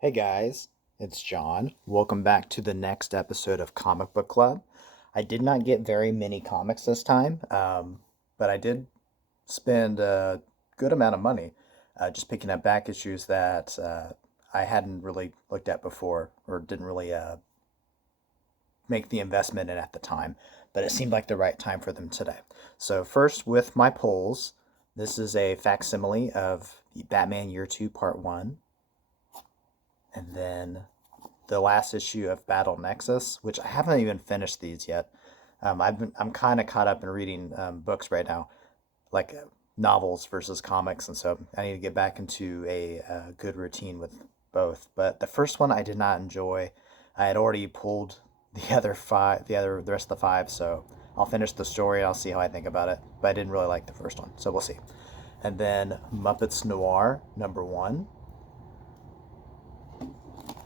Hey guys, it's John. Welcome back to the next episode of Comic Book Club. I did not get very many comics this time, but I did spend a good amount of money just picking up back issues that I hadn't really looked at before or didn't really make the investment in at the time, but it seemed like the right time for them today. So, first, with my polls, this is a facsimile of Batman Year 2 Part 1, and then the last issue of Battle Nexus, which I haven't even finished these yet. I'm kind of caught up in reading books right now, like novels versus comics, and so I need to get back into a good routine with both. But the first one I did not enjoy. I had already pulled the other five, the rest of the five, so I'll finish the story and I'll see how I think about it. But I didn't really like the first one, so we'll see. And then Muppets Noir #1.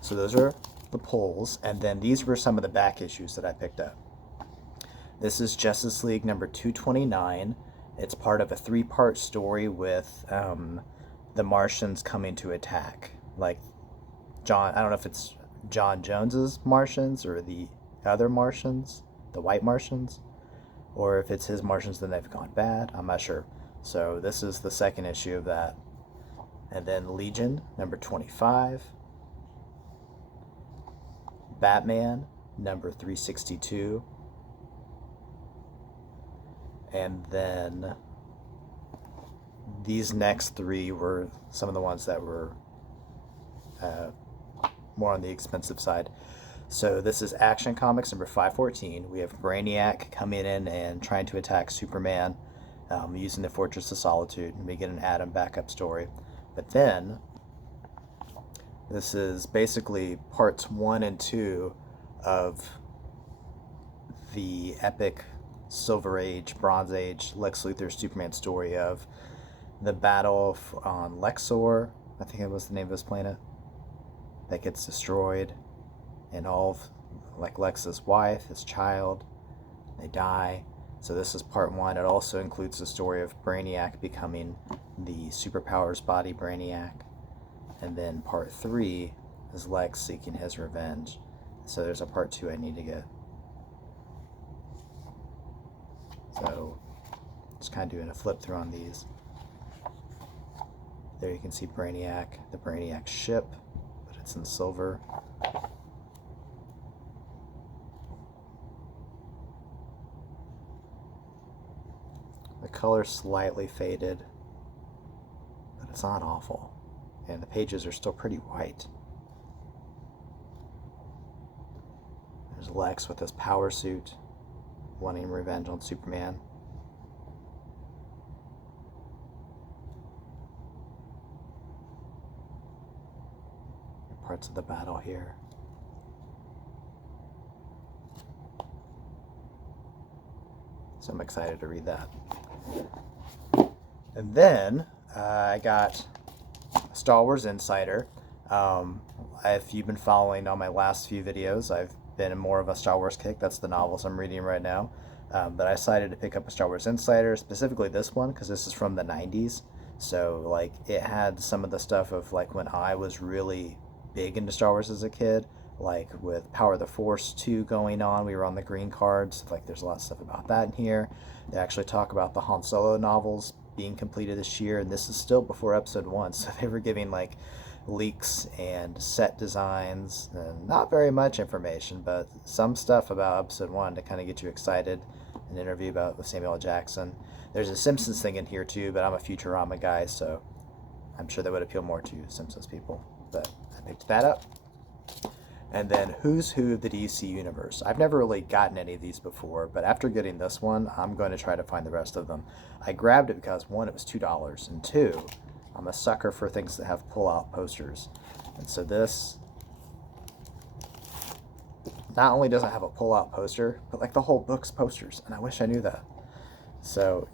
So those are the polls, and then these were some of the back issues that I picked up. This is Justice League number 229. It's part of a three-part story with the Martians coming to attack. Like I don't know if it's John Jones's Martians or the other Martians, the White Martians, or if it's his Martians, then they've gone bad. I'm not sure. So this is the second issue of that. And then Legion number 25. Batman number 362. And then these next three were some of the ones that were uh, more on the expensive side. So this is Action Comics number 514. We have Brainiac coming in and trying to attack Superman using the Fortress of Solitude. And we get an Atom backup story. But then this is basically parts 1 and 2 of the epic Silver Age, Bronze Age, Lex Luthor Superman story of the battle on Lexor, I think it was the name of his planet, that gets destroyed, and all of like Lex's wife, his child, they die. So this is part 1. It also includes the story of Brainiac becoming the superpowers body Brainiac. And then part 3 is Lex seeking his revenge. So there's a part 2 I need to get. So just kind of doing a flip through on these. There you can see Brainiac, the Brainiac ship, but it's in silver. The color's slightly faded, but it's not awful. And the pages are still pretty white. There's Lex with his power suit, wanting revenge on Superman. Parts of the battle here. So I'm excited to read that. And then I got Star Wars Insider. If you've been following on my last few videos, I've been in more of a Star Wars kick. That's the novels I'm reading right now. But I decided to pick up a Star Wars Insider, specifically this one, because this is from the 90s. So, like, it had some of the stuff of, like, when I was really big into Star Wars as a kid, like with Power of the Force 2 going on. We were on the green cards. Like, there's a lot of stuff about that in here. They actually talk about the Han Solo novels being completed this year, and this is still before episode 1. So they were giving, like, leaks and set designs, and not very much information, but some stuff about episode 1 to kind of get you excited. An interview about with Samuel L. Jackson. There's a Simpsons thing in here too, but I'm a Futurama guy, so I'm sure that would appeal more to Simpsons people. But I picked that up. And then Who's Who of the DC Universe. I've never really gotten any of these before, but after getting this one, I'm going to try to find the rest of them. I grabbed it because, 1, it was $2, and 2, I'm a sucker for things that have pull-out posters. And so this not only does it have a pull-out poster, but like the whole book's posters, and I wish I knew that. So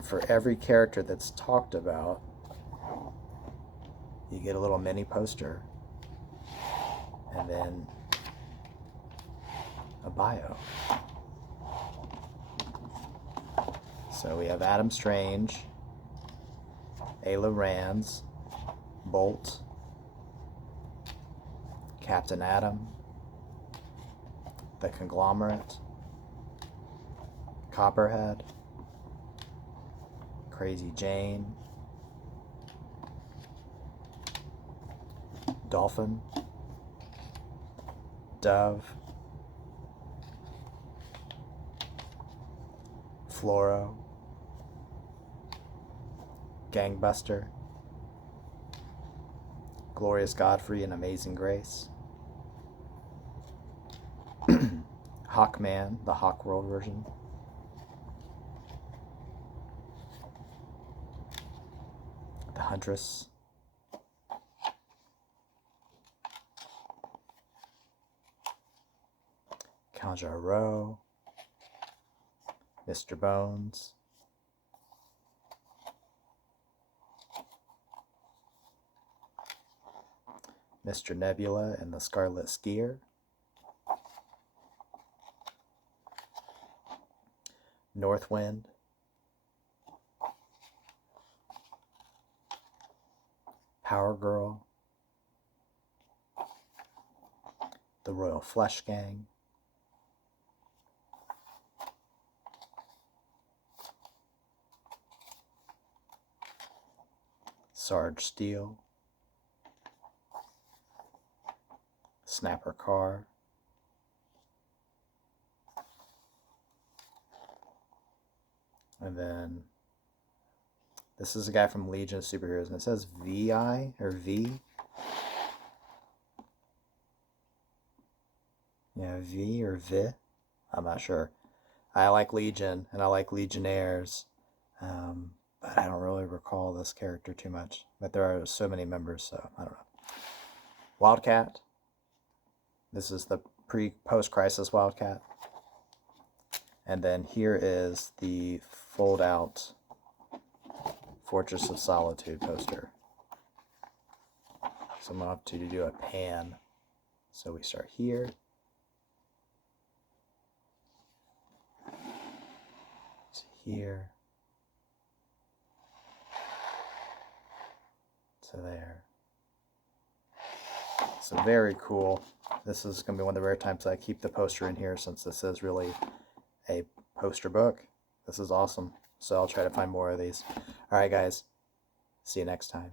for every character that's talked about, you get a little mini poster, and then a bio. So we have Adam Strange, Ayla Rands, Bolt, Captain Atom, the Conglomerate, Copperhead, Crazy Jane, Dolphin, Dove, Floro, Gangbuster, Glorious Godfrey and Amazing Grace, Hawkman, the Hawk World version, the Huntress, Kanjaro, Mr. Bones, Mr. Nebula and the Scarlet Skier, Northwind, Power Girl, the Royal Flesh Gang, Sarge Steel, Snapper Carr, and then this is a guy from Legion of Superheroes, and it says VI or V. Yeah, V or V. I'm not sure. I like Legion and I like Legionnaires, but I don't really recall this character too much. But there are so many members, so I don't know. Wildcat. This is the post-crisis Wildcat. And then here is the fold-out Fortress of Solitude poster. So I'm going to have to do a pan. So we start here. To here. To there. So very cool. This is going to be one of the rare times I keep the poster in here, since this is really a poster book. This is awesome. So I'll try to find more of these. Alright guys, see you next time.